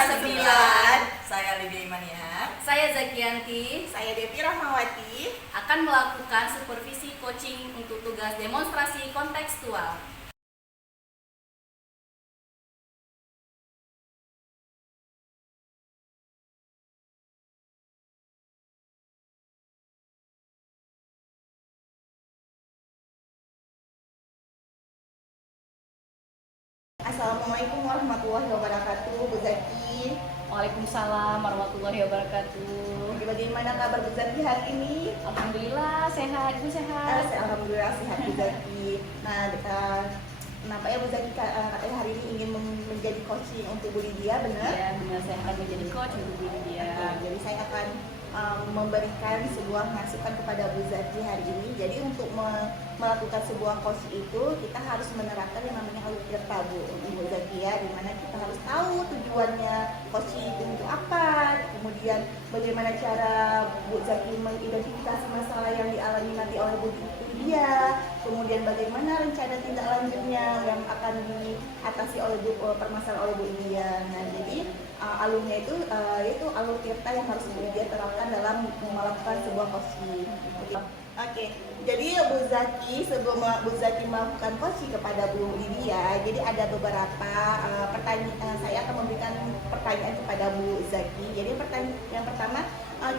9. Saya Lydia Imania. Saya Zakianti Saya Devi Rahmawati. akan melakukan supervisi coaching untuk tugas demonstrasi kontekstual. Assalamualaikum warahmatullahi wabarakatuh, Bu Zaki. Waalaikumsalam warahmatullahi wabarakatuh. Bagaimana kabar Bu Zaki hari ini? Alhamdulillah sehat, Ibu sehat. Alhamdulillah sehat Bu Zaki. Nah, kenapa ya Bu Zaki katanya hari ini ingin menjadi coaching untuk Bu Lydia, benar? Ya, benar, saya akan menjadi coach untuk Bu Lydia. Jadi saya akan memberikan sebuah masukan kepada Bu Zaki hari ini. Jadi untuk melakukan sebuah coaching itu kita harus menerapkan yang namanya alur tirta Bu Zaki ya, dimana kita harus tahu tujuannya coaching itu untuk apa, kemudian bagaimana cara Bu Zaki mengidentifikasi masalah yang dialami nanti oleh Bu Lydia, kemudian bagaimana rencana tindak lanjutnya yang akan diatasi oleh permasalahan oleh Bu Lydia. Nah, jadi alurnya itu alur tirta yang harus Bu Lydia terapkan dalam melakukan sebuah coaching. Oke, jadi Bu Zaki sebelum Bu Zaki melakukan coaching kepada Bu Lydia, jadi ada beberapa pertanyaan. Saya akan memberikan pertanyaan kepada Bu Zaki. Jadi yang pertama,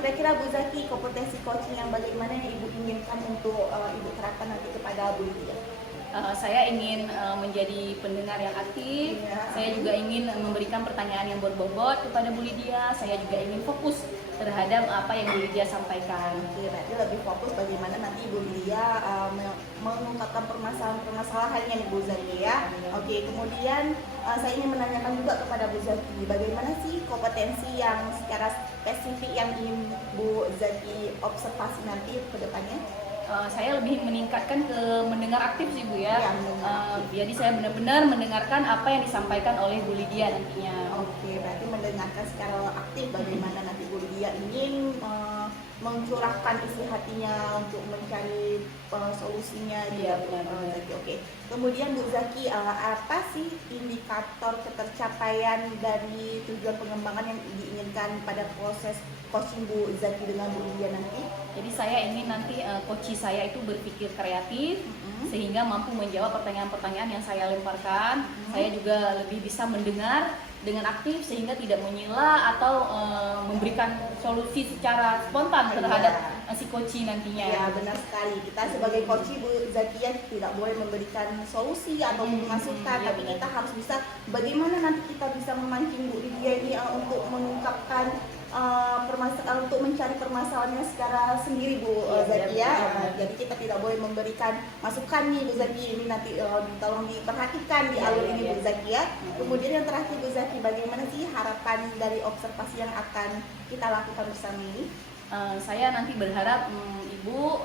kira-kira Bu Zaki kompetensi coaching yang bagaimana yang Ibu inginkan untuk Ibu terapkan nanti kepada Bu Lydia? Saya ingin menjadi pendengar yang aktif. Saya juga ingin memberikan pertanyaan yang berbobot kepada Bu Lydia. Saya juga ingin fokus terhadap apa yang Bu Lydia sampaikan. Oke, berarti lebih fokus bagaimana nanti Bu Lydia mengungkapkan permasalahan-permasalahannya nih Bu Zaki ya. Oke, kemudian saya ingin menanyakan juga kepada Bu Zaki, bagaimana sih kompetensi yang secara spesifik yang ingin Bu Zaki observasi nanti ke depannya? Saya lebih meningkatkan ke mendengar aktif sih Bu ya. Jadi saya benar-benar mendengarkan apa yang disampaikan oleh Bu Lydia nantinya. Oke, berarti mendengarkan secara aktif bagaimana nanti Bu Lydia ingin mencurahkan isi hatinya untuk mencari solusinya dia. Oke. Kemudian Bu Zaki, apa sih indikator ketercapaian dari tujuan pengembangan yang diinginkan pada proses coaching Bu Zaki dengan Bu Lydia nanti? Jadi saya ingin nanti coach saya itu berpikir kreatif sehingga mampu menjawab pertanyaan-pertanyaan yang saya lemparkan. Saya juga lebih bisa mendengar dengan aktif sehingga tidak menyela atau memberikan solusi secara spontan terhadap si coach nantinya. Ya, benar sekali. Kita sebagai coach Bu Zakia tidak boleh memberikan solusi atau masukan, tapi kita harus bisa bagaimana nanti kita bisa memancing Bu Lydia ini untuk mengungkapkan permasalahan, untuk mencari permasalahannya secara sendiri Bu Zakia. Jadi kita tidak boleh memberikan masukan nih Bu Zaki, ini nanti tolong diperhatikan di alur ini Bu Zakia. Kemudian yang terakhir Bu Zaki, bagaimana sih harapan dari observasi yang akan kita lakukan bersama ini? Saya nanti berharap Ibu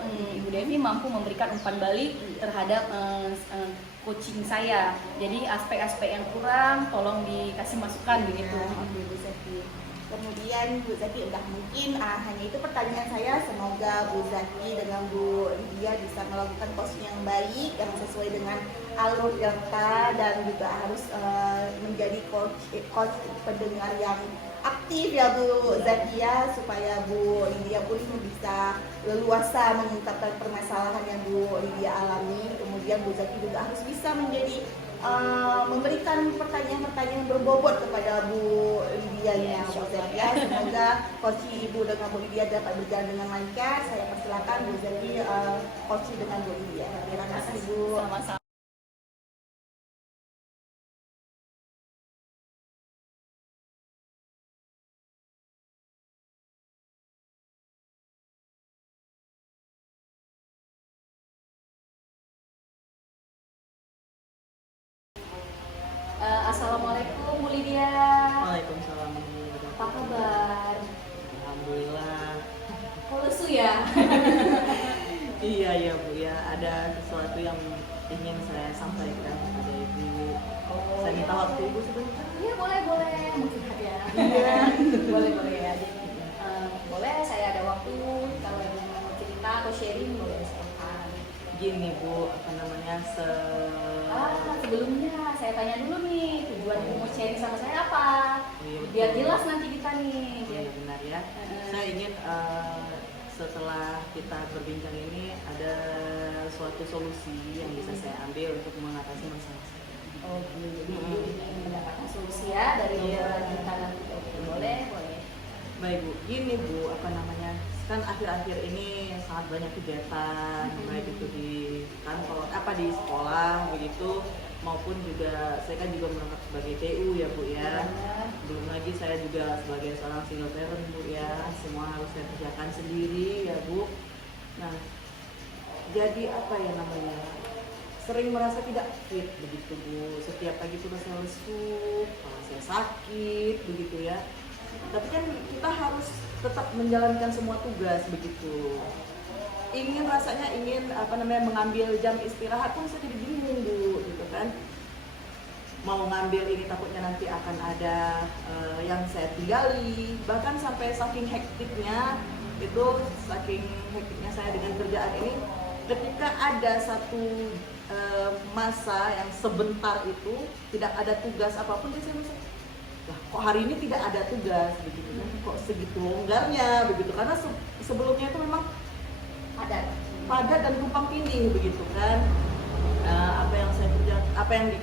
Devi mampu memberikan umpan balik terhadap coaching saya. Jadi aspek-aspek yang kurang tolong dikasih masukan begitu. Bu Zaki. Kemudian Bu Zaki, udah mungkin hanya itu pertanyaan saya. Semoga Bu Zaki dengan Bu Lydia bisa melakukan coaching yang baik, yang sesuai dengan alur data, dan juga harus menjadi coach pendengar yang aktif ya Bu Zaki ya, supaya Bu Lydia pun bisa leluasa mengungkapkan permasalahan yang Bu Lydia alami. Kemudian Bu Zaki juga harus bisa menjadi memberikan pertanyaan-pertanyaan berbobot kepada Bu Lydia ya. Semoga coaching Ibu dengan Bu Lydia dapat berjalan dengan lancar. Saya persilakan Bu Zaki coaching dengan Bu Lydia. Terima kasih Bu. Sama-sama. Assalamualaikum Bu Lydia. Waalaikumsalam. Apa kabar? Alhamdulillah. Kok lesu ya? Iya ya Bu ya, ada sesuatu yang ingin saya sampaikan kepada Ibu. Saya minta waktu Ibu sebentar. Iya boleh. Mungkin ya. Iya. boleh ya. Jadi boleh, saya ada waktu. Kalau Ibu mau cerita atau sharing boleh silahkan. Gini Bu, apa namanya? namanya Sebelumnya saya tanya dulu nih, tujuan Ibu mau sharing sama saya apa? Iya, betul. Biar jelas nanti kita nih. Iya benar ya. Saya ingin setelah kita berbincang ini ada suatu solusi yang bisa saya ambil untuk mengatasi masalah saya. Oh, jadi Ibu ingin mendapatkan solusi ya dari obrolan kita nanti. Oke, boleh. Baik Bu, gini Bu, apa namanya, kan akhir-akhir ini sangat banyak kegiatan, baik itu di kantor, di sekolah begitu, maupun juga saya kan juga merangkap sebagai TU ya Bu ya. Belum lagi saya juga sebagai seorang single parent Bu ya, semua harus saya kerjakan sendiri ya Bu. Nah, jadi apa ya namanya, sering merasa tidak fit begitu Bu. Setiap pagi tuh saya lesu, kepala saya sakit begitu ya. Tapi kan kita harus tetap menjalankan semua tugas begitu. Rasanya ingin mengambil jam istirahat pun saya jadi bingung Bu, gitu kan. Mau ngambil ini takutnya nanti akan ada yang saya tinggali. Bahkan sampai saking hektiknya saya dengan kerjaan ini, ketika ada satu masa yang sebentar itu tidak ada tugas apapun, saya merasa, lah kok hari ini tidak ada tugas begitu kan, kok segitu longgarnya begitu, karena sebelumnya itu memang padat dan tumpang tindih begitu kan. Apa yang saya kerjakan,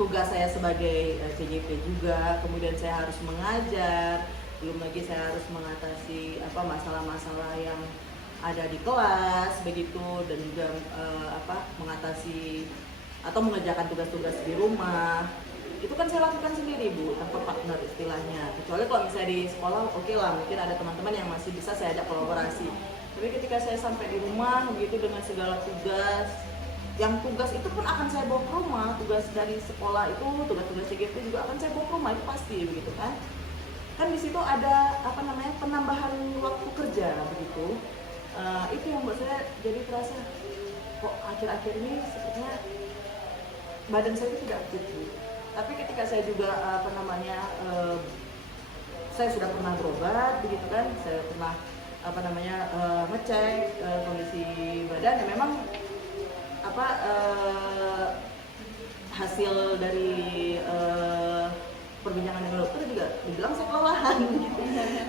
tugas saya sebagai CJP juga, kemudian saya harus mengajar, belum lagi saya harus mengatasi masalah-masalah yang ada di kelas begitu, dan juga mengatasi atau mengerjakan tugas-tugas di rumah. Itu kan saya lakukan sendiri Bu, tanpa partner istilahnya. Kecuali kalau misalnya di sekolah, oke lah, mungkin ada teman-teman yang masih bisa saya ajak kolaborasi. Tapi ketika saya sampai di rumah begitu dengan segala tugas, yang tugas itu pun akan saya bawa ke rumah, tugas dari sekolah itu, tugas-tugas CGP juga akan saya bawa ke rumah, itu pasti begitu kan. Kan di situ ada penambahan waktu kerja begitu. Itu yang buat saya jadi terasa kok akhir-akhir ini sepertinya badan saya itu tidak fit Bu. Tapi ketika saya juga saya sudah pernah berobat begitu kan, saya pernah ngecek kondisi badan, ya memang hasil dari perbincangan dengan dokter juga dibilang saya kelelahan gitu.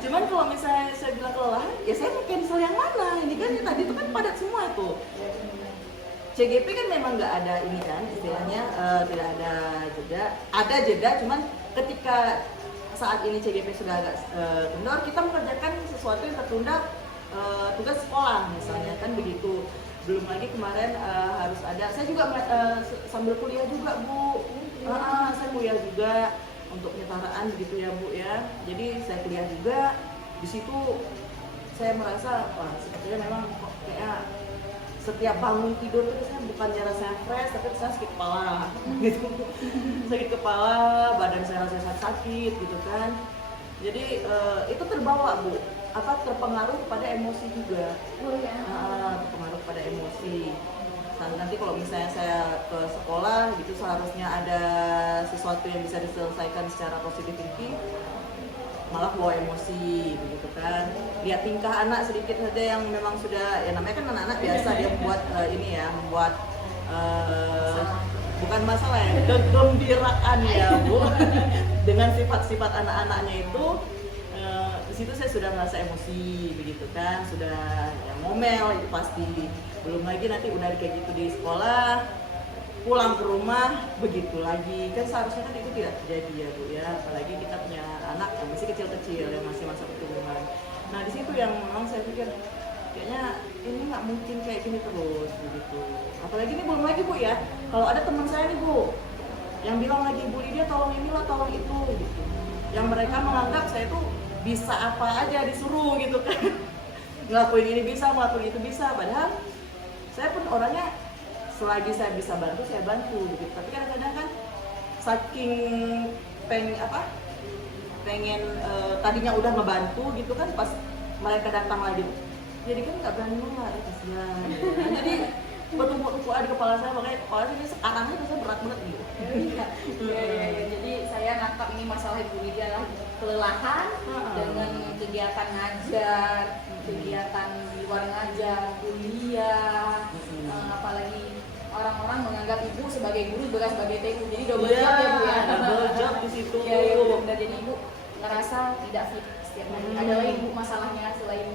Cuman kalau misalnya saya bilang kelelahan, ya saya mau cancel yang mana? Ini kan tadi itu kan padat semua tuh. CGP kan memang nggak ada ini kan istilahnya, tidak ada jeda, cuman ketika saat ini CGP sudah agak kendor, kita mengerjakan sesuatu yang tertunda, tugas sekolah misalnya kan begitu. Belum lagi kemarin harus ada, saya juga sambil kuliah juga Bu, saya kuliah juga untuk penyetaraan begitu ya Bu ya. Jadi saya kuliah juga, di situ saya merasa wah sepertinya memang kok kayak setiap bangun tidur tuh saya bukannya rasanya fresh, tapi saya sakit kepala gitu. Sakit kepala, badan saya rasanya sakit gitu kan. Jadi itu terbawa Bu, terpengaruh pada emosi juga. Terpengaruh pada emosi. Nanti kalau misalnya saya ke sekolah gitu, seharusnya ada sesuatu yang bisa diselesaikan secara positif thinking, malah bawa emosi begitu kan. Lihat tingkah anak sedikit saja yang memang sudah, ya namanya kan anak-anak biasa dia membuat bukan masalah ya, kegembiraan ya Bu. Dengan sifat-sifat anak-anaknya itu, di situ saya sudah merasa emosi begitu kan, sudah ya ngomel itu pasti. Belum lagi nanti udah kayak gitu di sekolah, pulang ke rumah begitu lagi, kan seharusnya kan itu tidak terjadi ya Bu ya. Apalagi kita punya anak yang masih kecil-kecil, yang masih masa pertumbuhan. Nah di situ yang memang saya pikir kayaknya ini nggak mungkin kayak gini terus begitu. Apalagi ini belum lagi Bu ya, kalau ada teman saya nih Bu yang bilang lagi, Bu Lydia tolong inilah tolong itu gitu, yang mereka menganggap saya tuh bisa apa aja disuruh gitu kan. Ngelakuin ini bisa, ngelakuin itu bisa, padahal saya pun orangnya selagi saya bisa bantu, saya bantu gitu. Tapi kadang-kadang kan saking pengen tadinya udah ngebantu gitu kan, pas mereka datang lagi jadi kan nggak berani nolak, kasihan. Nah, jadi bertumpuk-tumpuk di kepala saya, makanya kepala saya sekarang ini saya berat banget gitu. Jadi saya nangkap ini masalah Ibu Lydia adalah kelelahan dengan kegiatan ngajar, kegiatan di luar ngajar, kuliah, apalagi orang-orang menganggap ibu sebagai guru bukan sebagai TU, jadi double Iya, job ya Bu ya. double job di situ. Iya, iya, benar. Jadi ibu ngerasa tidak fit setiap hari. Ada lagi ibu masalahnya selain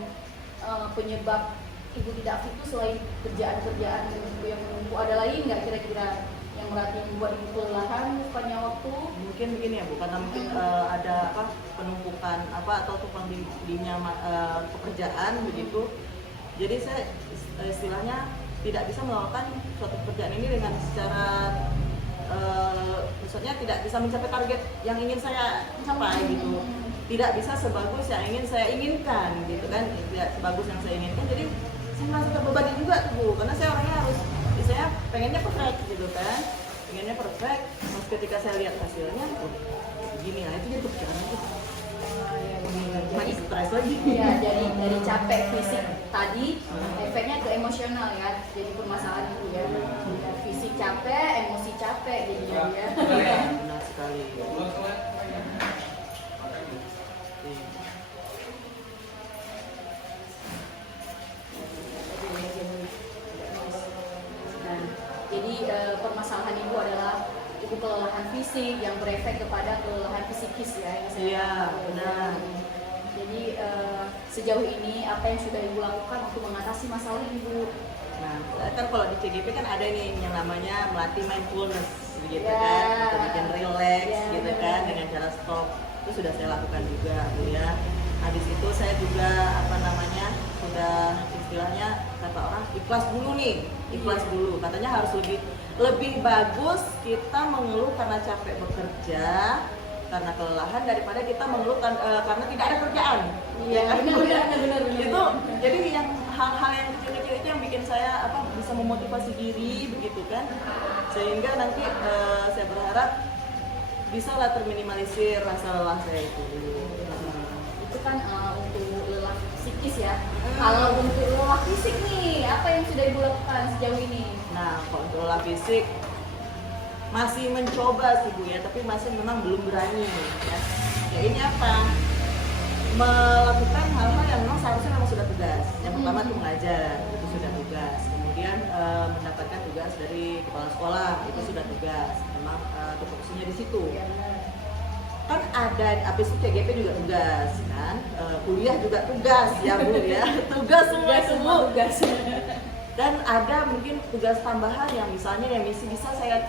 penyebab ibu tidak fit itu selain kerjaan-kerjaan ibu yang menumpuk, ada lagi nggak kira-kira yang berarti membuat ibu kelelahan sepanjang waktu? Mungkin begini ya Bu, karena mungkin ada apa penumpukan apa atau tumpang tindihnya pekerjaan begitu. Jadi saya istilahnya tidak bisa melakukan suatu pekerjaan ini dengan secara maksudnya tidak bisa mencapai target yang ingin saya capai gitu, tidak bisa sebagus yang ingin saya inginkan gitu kan, tidak sebagus yang saya inginkan. Jadi saya merasa terbebani juga tuh Bu, karena saya orangnya harus saya pengennya perfect gitu kan, pengennya perfect. Terus ketika saya lihat hasilnya, oh begini lah, itu jadi pikiran itu makin stres lagi. Iya, jadi dari capek fisik tadi efeknya ke emosional ya. Jadi permasalahan itu ya. Fisik capek, emosi capek jadinya ya. Benar sekali. Nah, jadi permasalahan ibu adalah ibu kelelahan fisik yang berefek kepada kelelahan psikis ya. Yang saya Iya, tahu. benar. Jadi sejauh ini apa yang sudah ibu lakukan untuk mengatasi masalah ibu? Nah, kan kalau di CGP kan ada nih yang namanya melatih mindfulness gitu Ya. kan, untuk bikin relax Ya, gitu benar. kan dengan cara stop. Itu sudah saya lakukan juga Bu ya. Habis itu saya juga apa namanya sudah istilahnya kata orang ikhlas dulu nih, ikhlas Iya. dulu. Katanya harus lebih bagus kita mengeluh karena capek bekerja, karena kelelahan daripada kita mengeluh karena tidak ada kerjaan. Iya, kan? benar. Itu jadi yang hal-hal yang kecil-kecil itu yang bikin saya apa bisa memotivasi diri begitu kan, sehingga nanti saya berharap bisa lah terminimalisir rasa lelah saya itu. Itu kan untuk lelah psikis ya. Kalau untuk lelah fisik nih, apa yang sudah ibu lakukan sejauh ini? Nah, kalau untuk lelah fisik masih mencoba sih Bu ya, tapi masih memang belum berani ya. Ya ini apa? Melakukan hal-hal yang memang seharusnya memang sudah tugas. Yang pertama itu mengajar, itu sudah tugas. Kemudian mendapatkan tugas dari kepala sekolah, itu sudah tugas. Memang tupoksinya di situ. Kan ada habis itu CGP juga tugas kan, kuliah juga tugas ya Bu ya. Tugas semua tugas. Dan ada mungkin tugas tambahan yang misalnya yang bisa saya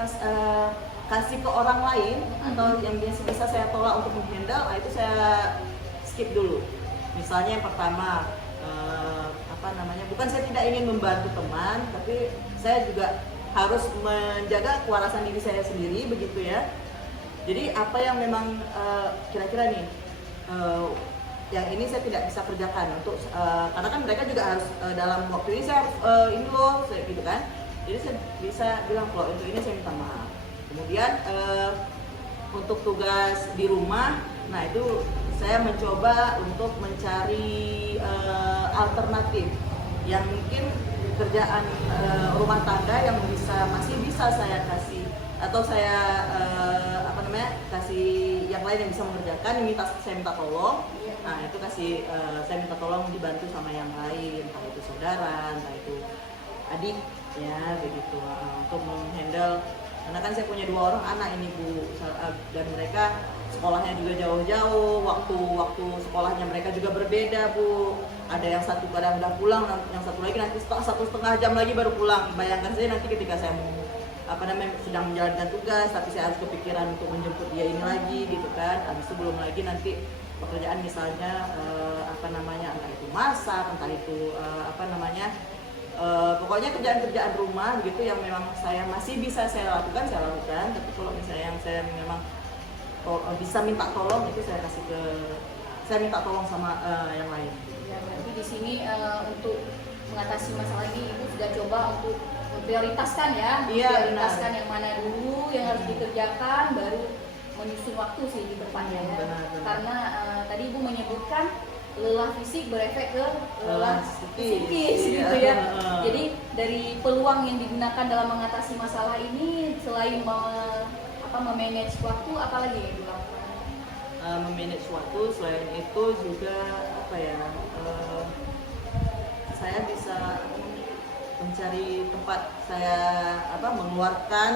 kasih ke orang lain atau yang bisa saya tolak untuk menghandle, itu saya skip dulu. Misalnya yang pertama apa namanya, bukan saya tidak ingin membantu teman, tapi saya juga harus menjaga kewarasan diri saya sendiri begitu ya. Jadi apa yang memang kira-kira nih yang ini saya tidak bisa kerjakan untuk karena kan mereka juga harus dalam waktu ini saya harus ini loh saya gitu kan. Jadi saya bisa bilang kalau untuk ini saya minta maaf. Kemudian untuk tugas di rumah, nah itu saya mencoba untuk mencari alternatif yang mungkin kerjaan rumah tangga yang masih bisa saya kasih atau saya apa namanya kasih yang lain yang bisa mengerjakan, yang saya minta tolong. Nah itu saya minta tolong dibantu sama yang lain, entah itu saudara, entah itu adik ya begitu, untuk menghandle. Karena kan saya punya 2 orang anak ini Bu, dan mereka sekolahnya juga jauh-jauh, waktu sekolahnya mereka juga berbeda Bu. Ada yang satu kadang udah pulang, yang satu lagi nanti 1,5 jam lagi baru pulang. Bayangkan saja nanti ketika saya mau sedang menjalankan tugas, tapi saya harus kepikiran untuk menjemput dia ini lagi gitu kan. Habis itu belum lagi nanti pekerjaan misalnya entah itu masak, entah itu pokoknya kerjaan-kerjaan rumah gitu yang memang saya masih bisa saya lakukan. Tapi kalau misalnya yang saya memang bisa minta tolong, itu saya minta tolong sama yang lain. Ya, berarti di sini untuk mengatasi masalah ini ibu sudah coba untuk memprioritaskan ya, memprioritaskan yang mana dulu yang harus dikerjakan, baru menyusun waktu sih di depannya ya. Benar. Karena tadi ibu menyebutkan lelah fisik berefek ke lelah psikis gitu ya. Jadi dari peluang yang digunakan dalam mengatasi masalah ini selain memanage waktu, apalagi yang dilakukan? Memanage waktu, selain itu juga saya bisa mencari tempat saya mengeluarkan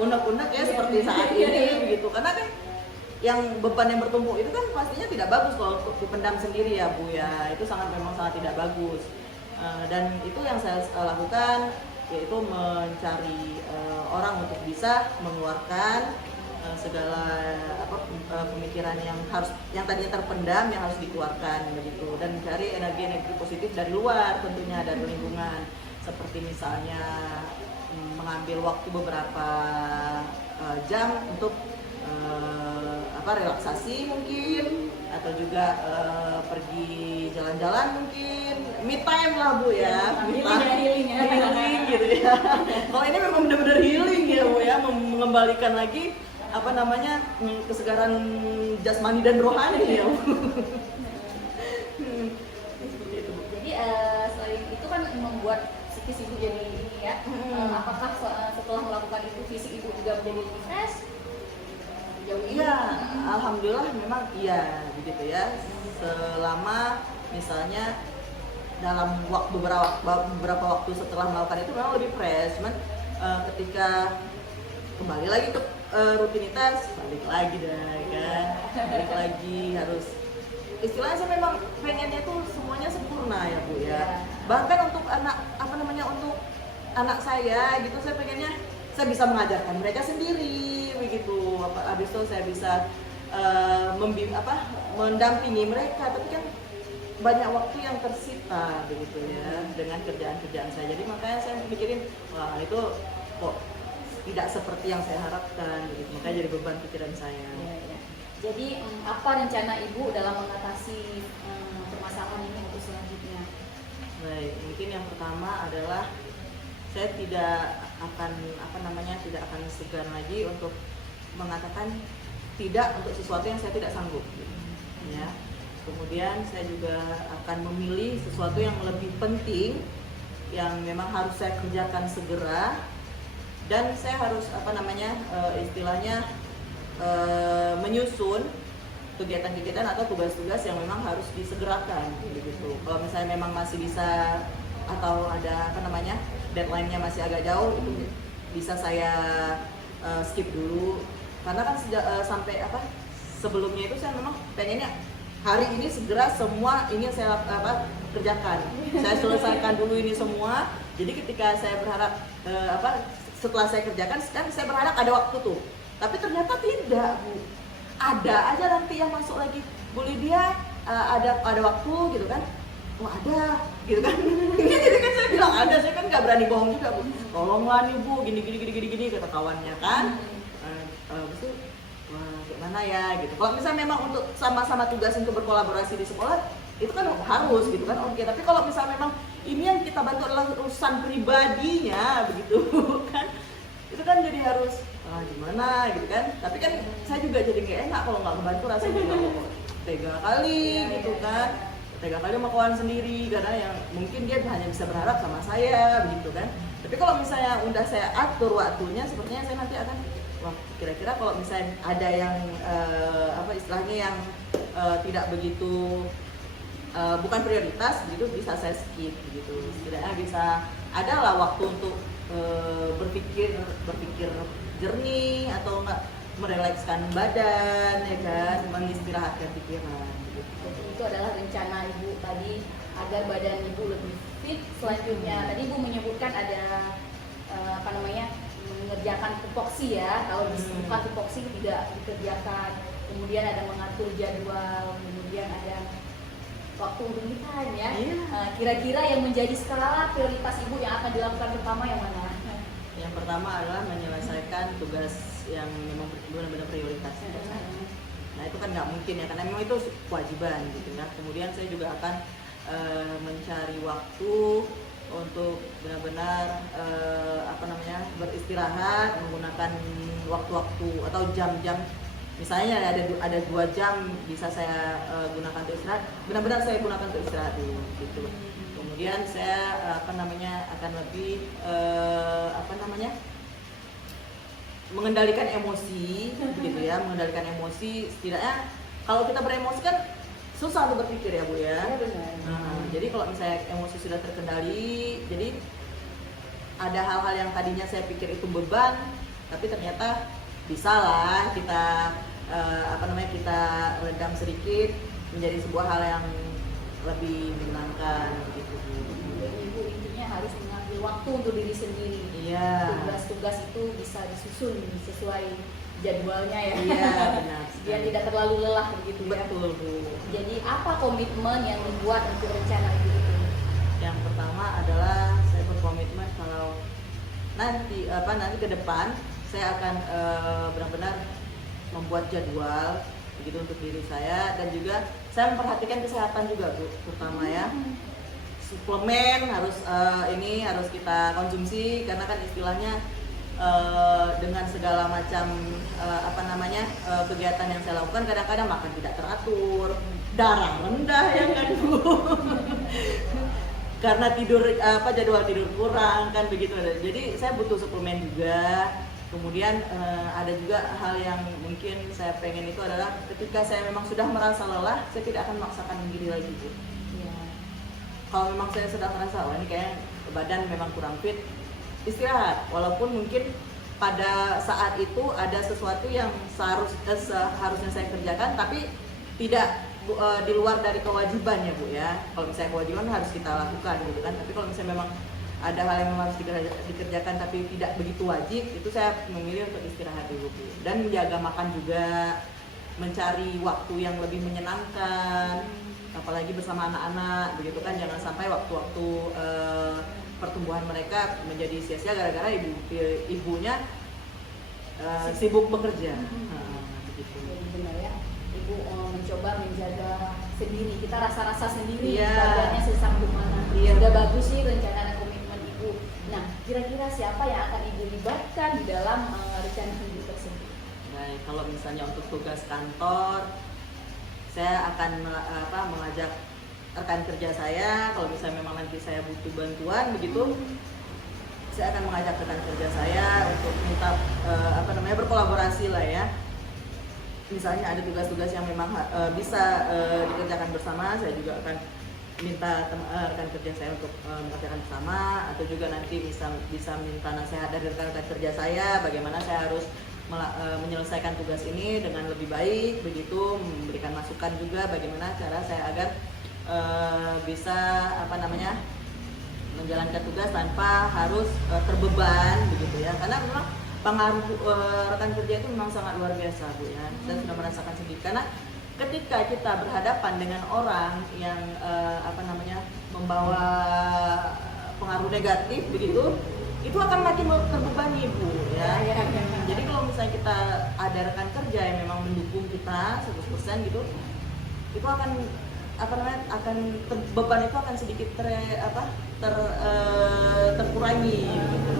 unek-unek ya seperti saat ini begitu, karena kan yang beban yang bertumpuk itu kan pastinya tidak bagus kalau untuk dipendam sendiri ya Bu ya, itu memang sangat tidak bagus. Dan itu yang saya lakukan, yaitu mencari orang untuk bisa mengeluarkan segala pemikiran yang tadinya terpendam yang harus dikeluarkan begitu, dan mencari energi-energi positif dari luar tentunya, dari lingkungan, seperti misalnya mengambil waktu beberapa jam untuk relaksasi mungkin, atau juga pergi jalan-jalan mungkin, me time lah Bu ya, Healing gitu ya. Kalau ini memang benar-benar healing ya Bu ya, mengembalikan lagi kesegaran jasmani dan rohani ya Bu. Seperti itu Bu. Jadi selain itu kan membuat psikis ibu jadi ini ya, apakah setelah melakukan itu fisik ibu juga menjadi lebih fresh? Jauh ini? Iya, alhamdulillah memang iya begitu ya. Selama misalnya dalam beberapa waktu setelah melakukan itu memang lebih fresh, cuman ketika kembali lagi ke rutinitas, balik lagi kan, balik lagi harus, istilahnya saya memang pengennya tuh semuanya sempurna ya Bu ya. Bahkan untuk untuk anak saya gitu, saya pengennya saya bisa mengajarkan mereka sendiri begitu. Habis itu saya bisa mendampingi mereka, tapi kan banyak waktu yang tersita begitu ya dengan kerjaan-kerjaan saya. Jadi makanya saya mikirin, wah itu kok tidak seperti yang saya harapkan begitu. Makanya jadi beban pikiran saya. Ya. Jadi apa rencana ibu dalam mengatasi permasalahan ini untuk selanjutnya? Baik, mungkin yang pertama adalah saya tidak akan tidak akan segan lagi untuk mengatakan tidak untuk sesuatu yang saya tidak sanggup ya. Kemudian saya juga akan memilih sesuatu yang lebih penting yang memang harus saya kerjakan segera, dan saya harus istilahnya menyusun kegiatan-kegiatan atau tugas-tugas yang memang harus disegerakan begitu. Kalau misalnya memang masih bisa, atau ada deadline-nya masih agak jauh, itu bisa saya skip dulu, karena kan sebelumnya itu saya memang pengennya hari ini segera semua ini saya kerjakan, saya selesaikan dulu ini semua. Jadi ketika saya berharap setelah saya kerjakan, kan saya berharap ada waktu tuh, tapi ternyata tidak Bu, ada aja nanti yang masuk lagi, Bu Lydia ada waktu gitu kan. Oh ada, gitu kan. Jadi kan saya bilang ada, saya kan nggak berani bohong juga Bu. Tolonglah nih Bu, gini kata kawannya kan. Betul, wah gimana ya gitu. Kalau misalnya memang untuk sama-sama tugas untuk berkolaborasi di sekolah, itu kan harus gitu kan. Oke, tapi kalau misalnya memang ini yang kita bantu adalah urusan pribadinya begitu kan, itu kan jadi harus gimana gitu kan. Tapi kan saya juga jadi nggak enak kalau nggak membantu, rasanya juga tega kali gitu kan. Tega kali sama kawan sendiri, karena yang mungkin dia hanya bisa berharap sama saya begitu kan. Tapi kalau misalnya udah saya atur waktunya, sepertinya saya nanti akan, wah kira-kira kalau misalnya ada yang istilahnya yang tidak begitu bukan prioritas gitu, bisa saya skip gitu. Setidaknya bisa ada lah waktu untuk berpikir jernih, atau enggak merelakskan badan ya kan, mengistirahatkan pikiran. Itu adalah rencana ibu tadi agar badan ibu lebih fit selanjutnya. Tadi ibu menyebutkan ada mengerjakan tupoksi ya, kalau bukan tupoksi tidak dikerjakan. Kemudian ada mengatur jadwal, kemudian ada waktu untuk me time ya. Kira-kira yang menjadi skala prioritas ibu yang akan dilakukan pertama yang mana? Yang pertama adalah menyelesaikan tugas yang memang benar-benar prioritas. Nah itu kan nggak mungkin ya, karena memang itu kewajiban gitu ya. Kemudian saya juga akan mencari waktu untuk benar-benar beristirahat, menggunakan waktu-waktu atau jam-jam, misalnya ada 2 jam bisa saya gunakan untuk istirahat, benar-benar saya gunakan untuk istirahat dulu gitu. Kemudian saya akan lebih mengendalikan emosi gitu ya, mengendalikan emosi. Setidaknya kalau kita beremosi kan susah untuk berpikir ya Bu ya. Ya benar. Jadi kalau misalnya emosi sudah terkendali, jadi ada hal-hal yang tadinya saya pikir itu beban, tapi ternyata bisa lah kita kita redam sedikit menjadi sebuah hal yang lebih menyenangkan gitu. Jadi ibu intinya harus mengambil waktu untuk diri sendiri. Iya. Tugas-tugas itu bisa disusun sesuai jadwalnya ya. Iya, benar. Biar tidak terlalu lelah begitu ya. Betul, Bu. Jadi apa komitmen yang dibuat untuk rencana ibu itu? Yang pertama adalah saya berkomitmen kalau nanti ke depan saya akan benar-benar membuat jadwal begitu untuk diri saya, dan juga saya memperhatikan kesehatan juga, Bu, terutama ya. Suplemen harus harus kita konsumsi, karena kan istilahnya dengan segala macam kegiatan yang saya lakukan, kadang-kadang makan tidak teratur, darah rendah ya kan, Bu. Karena jadwal tidur kurang kan begitu. Jadi saya butuh suplemen juga. Kemudian ada juga hal yang mungkin saya pengen itu adalah ketika saya memang sudah merasa lelah, saya tidak akan memaksakan diri lagi, Bu. Ya. Kalau memang saya sudah merasa ini kayak badan memang kurang fit, istirahat. Walaupun mungkin pada saat itu ada sesuatu yang seharusnya saya kerjakan, tapi tidak di luar dari kewajiban ya, Bu ya. Kalau misalnya kewajiban harus kita lakukan gitu kan. Tapi kalau misalnya memang ada hal yang memang harus dikerjakan tapi tidak begitu wajib, itu saya memilih untuk istirahat dulu, Bu. Dan menjaga makan juga, mencari waktu yang lebih menyenangkan, apalagi bersama anak-anak begitu kan. Jangan sampai waktu-waktu pertumbuhan mereka menjadi sia-sia gara-gara ibunya sibuk bekerja. Begitu. Jadi benar ya, ibu mencoba menjaga sendiri, kita rasa-rasa sendiri Iya. badannya sesanggup mana. Iya. Sudah bagus sih rencana dan komitmen ibu. Nah, kira-kira siapa yang akan ibu libatkan di dalam rencana ibu tersebut? Baik, kalau misalnya untuk tugas kantor, saya akan mengajak rekan kerja saya. Kalau misalnya memang nanti saya butuh bantuan begitu, saya akan mengajak rekan kerja saya untuk minta berkolaborasi lah ya. Misalnya ada tugas-tugas yang memang bisa dikerjakan bersama, saya juga akan minta rekan kerja saya untuk mengerjakan bersama, atau juga nanti bisa minta nasihat dari rekan-rekan kerja saya bagaimana saya harus menyelesaikan tugas ini dengan lebih baik begitu, memberikan masukan juga bagaimana cara saya agar bisa menjalankan tugas tanpa harus terbeban begitu ya. Karena memang pengaruh rekan kerja itu memang sangat luar biasa, Bu ya. Saya sudah merasakan sendiri, karena ketika kita berhadapan dengan orang yang membawa pengaruh negatif begitu, itu akan makin terbebani, Bu ya. Jadi kalau misalnya kita ada rekan kerja yang memang mendukung kita 100% gitu, itu akan beban itu akan sedikit terkurangi gitu.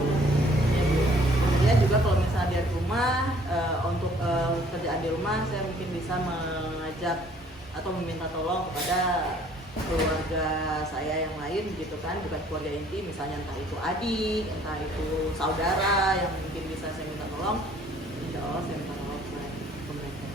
Ya, juga kalau misalnya di rumah, untuk kerjaan di rumah saya mungkin bisa mengajak atau meminta tolong kepada keluarga saya yang lain gitu kan, bukan keluarga inti, misalnya entah itu adik, entah itu saudara yang mungkin bisa saya minta tolong. Insya Allah saya minta tolong ke mereka.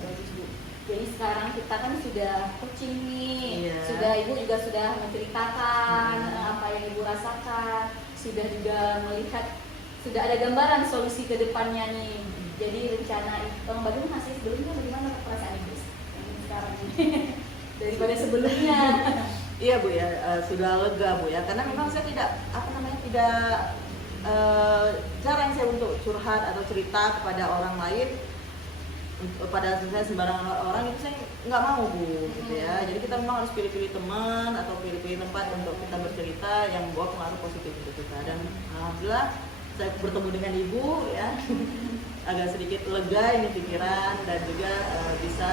Bagus, Bu. Jadi sekarang kita kan sudah coaching nih, Iya. ibu juga sudah menceritakan apa yang ibu rasakan, sudah juga melihat, sudah ada gambaran solusi ke depannya nih. Jadi rencana itu bagaimana sih sebelumnya, bagaimana perasaan ibu sekarang ini daripada sebelumnya? Iya, Bu ya, sudah lega, Bu ya, karena memang saya tidak jarang saya untuk curhat atau cerita kepada orang lain. Pada saya sembarang orang itu saya nggak mau, Bu gitu ya. Jadi kita memang harus pilih-pilih teman atau pilih-pilih tempat untuk kita bercerita yang membawa pengaruh positif untuk kita. Dan alhamdulillah saya bertemu dengan ibu ya, agak sedikit lega ini pikiran, dan juga bisa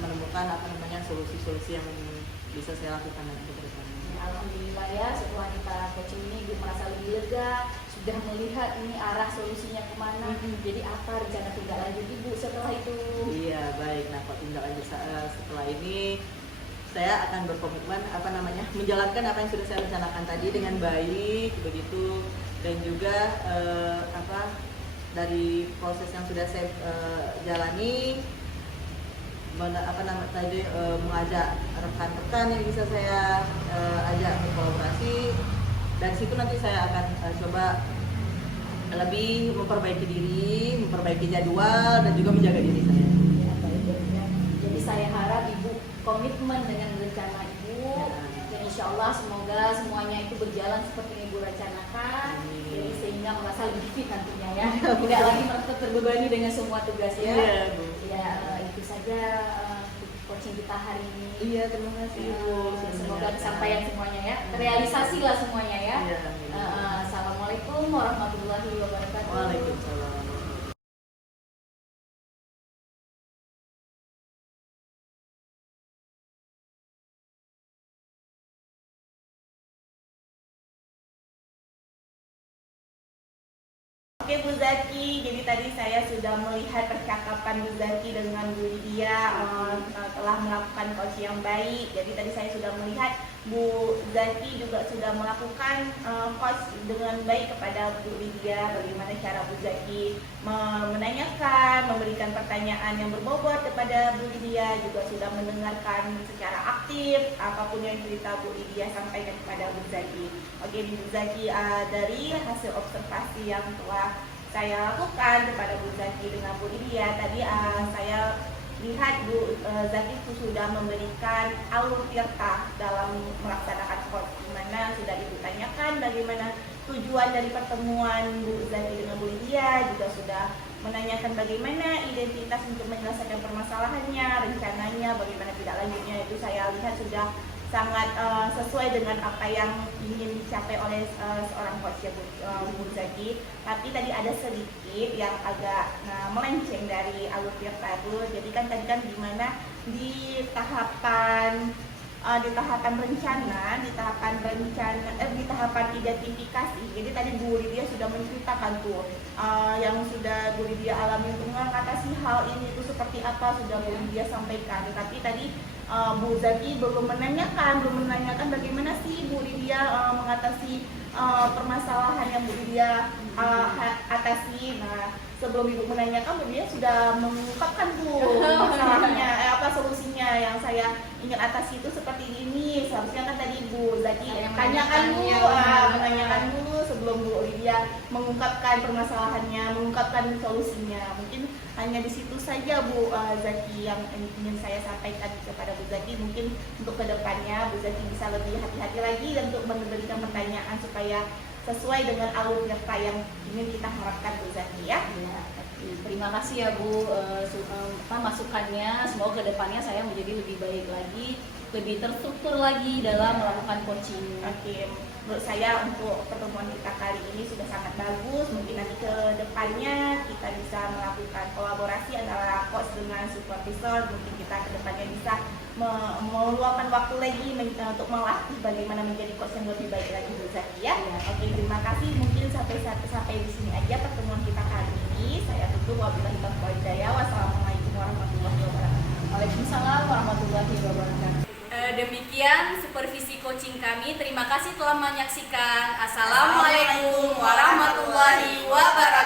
menemukan solusi-solusi yang bisa saya lakukan untuk ke depan. Alhamdulillah ya, setelah kita coaching ini ibu merasa lebih lega, sudah melihat ini arah solusinya kemana. Jadi apa rencana tindak lanjut ibu setelah itu? Iya, baik. Nah, kalau tindak lanjut setelah ini, saya akan berkomitmen menjalankan apa yang sudah saya rencanakan tadi dengan baik begitu, dan juga dari proses yang sudah saya jalani, mengajak rekan-rekan yang bisa saya ajak berkolaborasi, dari situ nanti saya akan coba lebih memperbaiki diri, memperbaiki jadwal dan juga menjaga diri saya. Ya, baik, ya. Jadi saya harap Ibu komitmen dengan rencana Ibu, dan insya Allah semoga semuanya itu berjalan seperti yang Ibu rencanakan. Jadi sehingga merasa lebih fit nantinya ya, tidak lagi merasa terbebani dengan semua tugas ya. Iya, Bu. Ya, itu saja coaching kita hari ini. Iya, terima kasih Bu. Semoga kesampaian semuanya ya, terrealisasi lah semuanya ya. Iya. Assalamualaikum warahmatullahi wabarakatuh. Waalaikumsalam. Oke Bu Zaki, jadi tadi saya sudah melihat percakapan Bu Zaki dengan Bu Lydia telah melakukan coach yang baik. Jadi tadi saya sudah melihat Bu Zaki juga sudah melakukan coach dengan baik kepada Bu Lydia. Bagaimana cara Bu Zaki menanyakan, memberikan pertanyaan yang berbobot kepada Bu Lydia, juga sudah mendengarkan secara aktif apapun yang cerita Bu Lydia sampaikan kepada Bu Zaki. Oke Bu Zaki, dari hasil observasi yang telah saya lakukan kepada Bu Zaki dengan Bu Lydia tadi, saya lihat Bu Zaki sudah memberikan alur tirta dalam melaksanakan coach, di mana sudah Ibu tanyakan bagaimana tujuan dari pertemuan Bu Zaki dengan Bu Lydia, juga sudah menanyakan bagaimana identitas untuk menyelesaikan permasalahannya, rencananya, bagaimana tidak lanjutnya. Itu saya lihat sudah sangat sesuai dengan apa yang ingin dicapai oleh seorang coach ya Bu Zaki. Tapi tadi ada sedikit yang agak melenceng dari alur tirta itu. Jadi kan tadi kan gimana di tahapan di tahapan identifikasi. Jadi tadi Bu Lydia sudah menceritakan tuh yang sudah Bu Lydia alami untuk mengatasi hal ini itu seperti apa, sudah Bu Lydia sampaikan. Tapi tadi Bu Zaki belum menanyakan bagaimana sih Bu Lydia mengatasi permasalahan yang Bu Lydia atasi. Nah, sebelum Ibu menanyakan, Bu Lydia sudah mengungkapkan Bu masalahnya, solusinya yang saya ingin atasi itu seperti ini. Seharusnya kan tadi Bu Zaki menanyakan dulu sebelum Bu Lydia mengungkapkan permasalahannya, mengungkapkan solusinya. Mungkin hanya di situ saja Bu Zaki yang ingin saya sampaikan kepada Bu Zaki. Mungkin untuk kedepannya Bu Zaki bisa lebih hati-hati lagi dan untuk memberikan pertanyaan supaya sesuai dengan alur tirta yang ingin kita harapkan Bu Zaki ya. Terima kasih ya Bu masukannya. Semoga kedepannya saya menjadi lebih baik lagi, lebih terstruktur lagi dalam melakukan coaching. Oke, menurut saya untuk pertemuan kita kali ini sudah sangat bagus. Mungkin nanti ke depannya kita bisa melakukan kolaborasi antara coach dengan supervisor. Mungkin kita ke depannya bisa meluangkan waktu lagi untuk melatih bagaimana menjadi coach yang lebih baik lagi Bu Zaki ya. Oke, terima kasih. Mungkin sampai di sini aja pertemuan kita kali ini. Saya tutup, wabillahi taufiq wal hidayah. Wassalamualaikum warahmatullahi wabarakatuh. Waalaikumsalam warahmatullahi wabarakatuh. Demikian supervisi coaching kami. Terima kasih telah menyaksikan. Assalamualaikum warahmatullahi wabarakatuh.